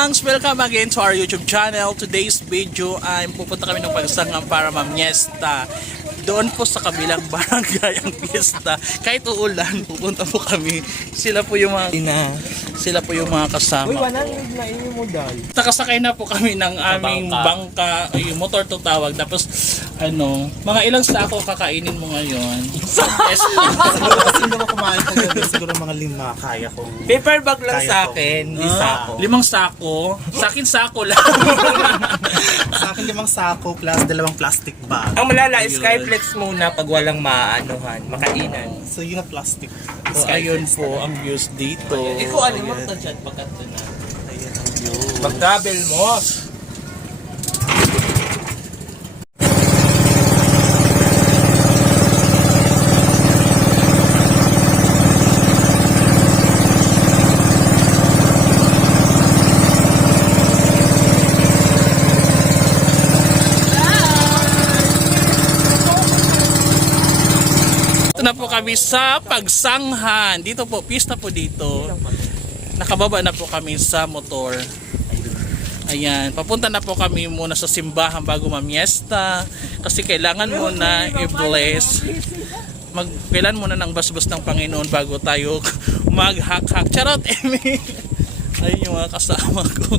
Kabangs! Welcome again to our YouTube channel. Today's video ay pupunta kami ng Pagsangan para mamiesta. Doon po sa kabilang barangay ang piyesta. Kahit uulan, pupunta po kami. Sila po yung mga kasama. Uy, wala na inyo modal. Nakasakay na po kami ng aming bangka, yung motor to tawag. Tapos, mga ilang sako kakainin mo ngayon? Kasi hindi mo kumain ko yun. Siguro mga 5 kaya ko. Paper bag lang Kaya sa ko. akin, hindi sako. 5 sako. Sa akin sako lang. Sa akin 5 sako plus 2 plastic bag. Ang malala, Skyflex muna pag walang maanuhan, makainan. So yun ang plastic. So, ayun po ang views dito. Ikaw ano mo ito dyan pagkanto na? Ayan ang view. Mag-travel mo. Ito na po kami sa Pagsanghan. Dito po, pista po dito. Nakababa na po kami sa motor. Ayan, papunta na po kami muna sa simbahan bago mamiesta. Kasi kailangan muna i-bless. Kailan muna ng basbas ng Panginoon bago tayo maghak-hak. Charot, Amy! Ayun yung mga kasama ko.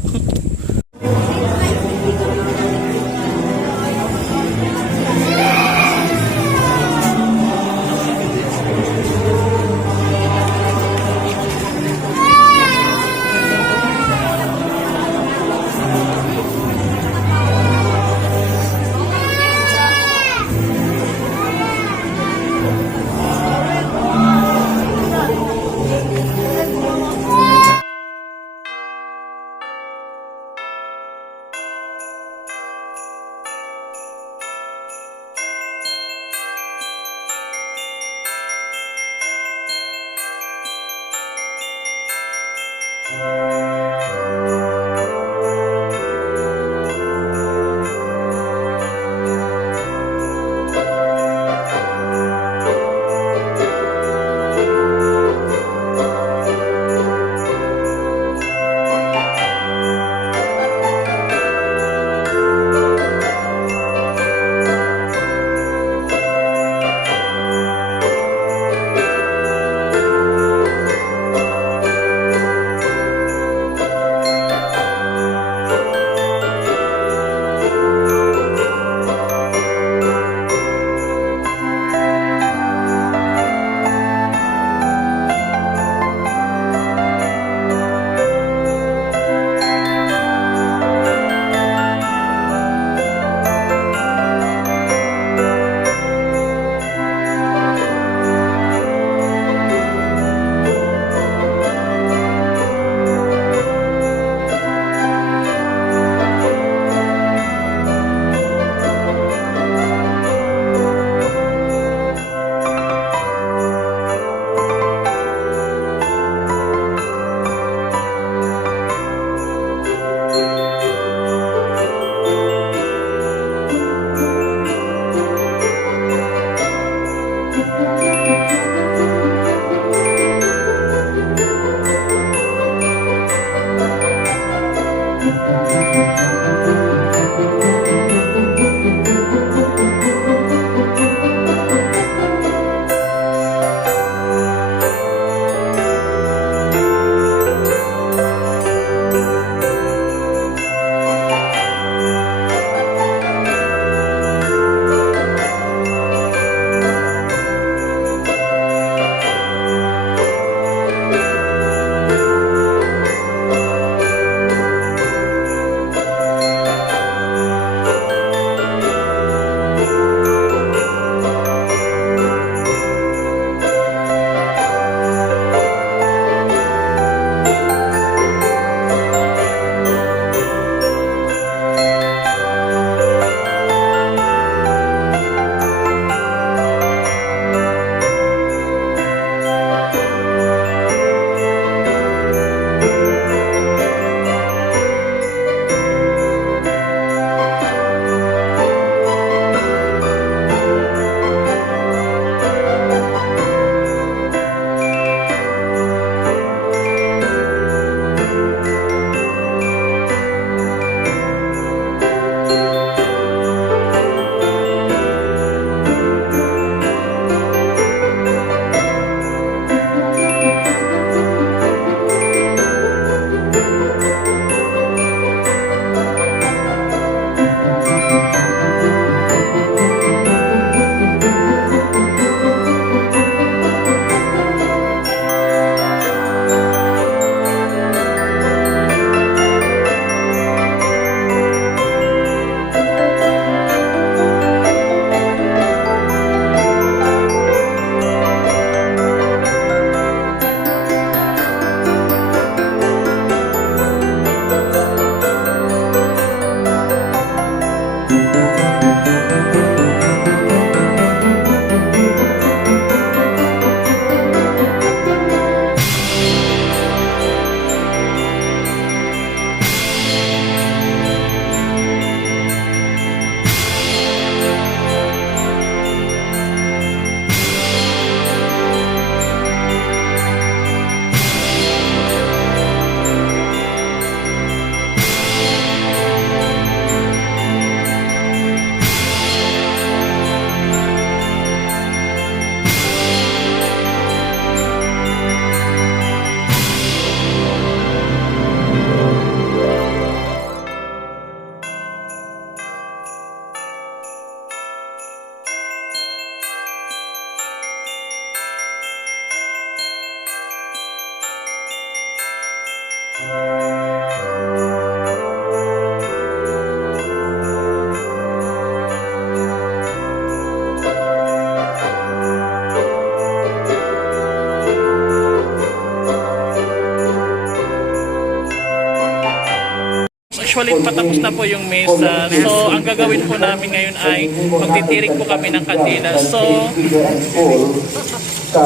Actually, patapos na po yung mesa. So, ang gagawin po namin ngayon ay magtitirik po kami ng kandila. So,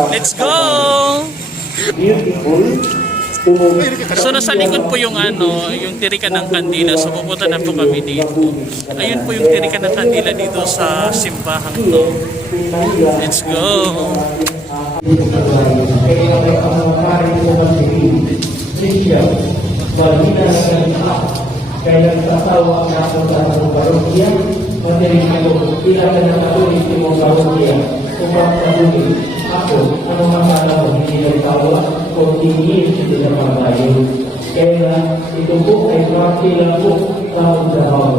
let's go! So, nasa likod po yung yung tirikan ng kandila. So, pupunta na po kami dito. Ayun po yung tirikan ng kandila dito sa simbahan to. Let's go! Kaya nagsasawa ang napunta sa parokya, madaling ako, ilan na natuloy sa mong parokya, upang sabunin, ako, ano masala ko hindi nagsawa, o tingin hindi na pagbayo. Kaya ito po ay parte lang po sa akong trabaho.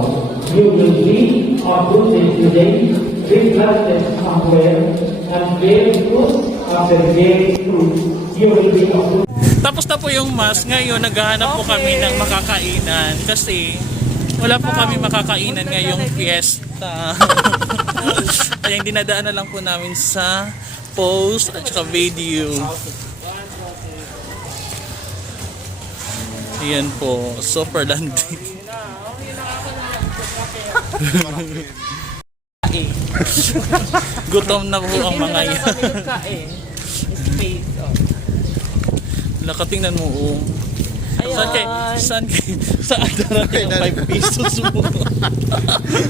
You will be uprooted today, replanted somewhere, and bear fruit after bearing fruit. You will be uprooted. Tapos na po yung mass. Ngayon, naghahanap po kami ng makakainan. Kasi, wala po kami makakainan ngayong fiesta. Kaya dinadaan na lang po namin sa post at saka video. Ayan po. Super landing. Gutom na po ang mga yan. Nakatingnan mo, oh. Saan saan darating ang 5 pesos mo?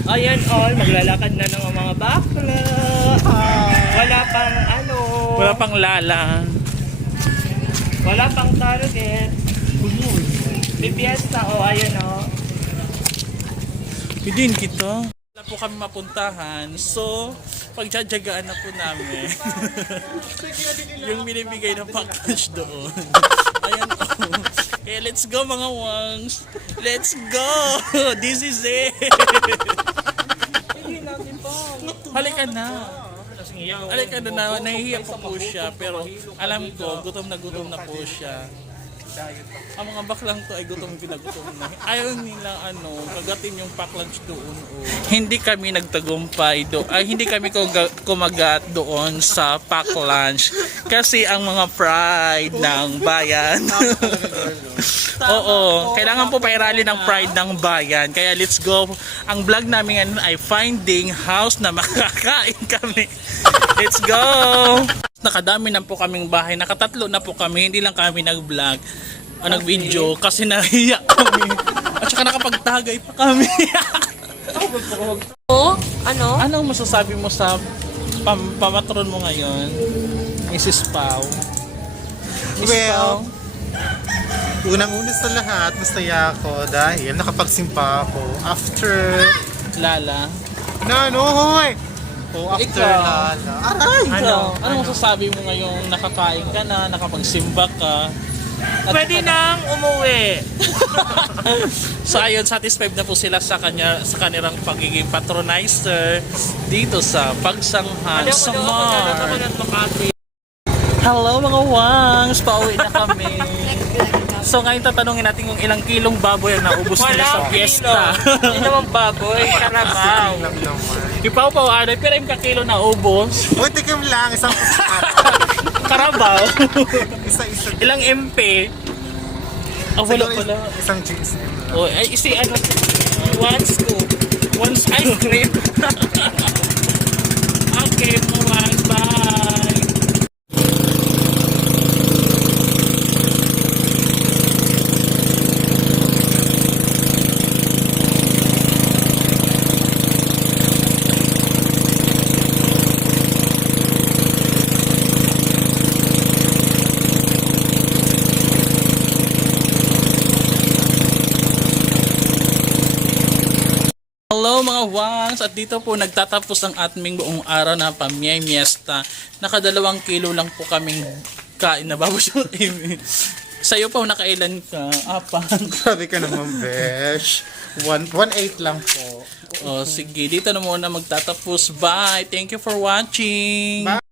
Ayan, all. Maglalakad na ng mga bakla. Wala pang Wala pang lala. Wala pang target. May fiesta, ayan, Pidin kita. Wala po kami mapuntahan. So, pagtsatsagaan na po namin. Yung binibigay ng package doon. Ayan, oh. Kaya let's go mga wangs. Let's go! This is it! Halika na. Halika na. Nahihiya pa po siya. Pero alam ko, gutom na po siya. Ang mga baklang to ay gutom na. Ayaw nila kagatin yung pack lunch doon. Oh. Hindi kami nagtagumpay hindi kami kumagat doon sa pack lunch kasi ang mga pride ng bayan. Oo, kailangan po pairali ng pride ng bayan. Kaya let's go. Ang vlog namin ngayon ay finding house na makakain kami. Let's go. Nakadami na po kaming bahay. Nakatatlo na po kami. Hindi lang kami nag-vlog o nag-video kasi nahiya kami. At saka nakapagtagay pa kami. Anong masasabi mo sa pamatron mo ngayon? Mrs. Pau? Well, unang-una sa lahat, masaya ako dahil nakapagsimpa ako after Lala? hoy! Oh, after Ikaw? Lala. Aray! Anong masasabi mo ngayong nakakain ka na, nakapagsimba ka? At Pwede nang umuwi. So ayun, satisfied na po sila sa kanilang pagiging patronizer dito sa Pagsanghan sa Mars. Hello mga wangs! Pauwi na kami. So ngayon tatanungin natin kung ilang kilong baboy ang naubos nila sa fiesta. Hindi naman baboy, karabaw. Lang naman. Ipaw-paw aday, pero yung kakilo na ubos. Uy, tikim lang. Isang Karabaw. isa-isa. Ilang MP? Wala pala. Isang cheese. Oh, ay one scoop. One ice cream. Okay, mga wangs, bye. Hello mga wangs! At dito po nagtatapos ang ating buong araw na pamiyesta. Nakadalawang kilo lang po kaming kain na baboy. Sa'yo pa nakailan ka? Apat. Grabe ka naman, besh. 1.8 lang po. O sige, dito na muna magtatapos. Bye! Thank you for watching! Bye!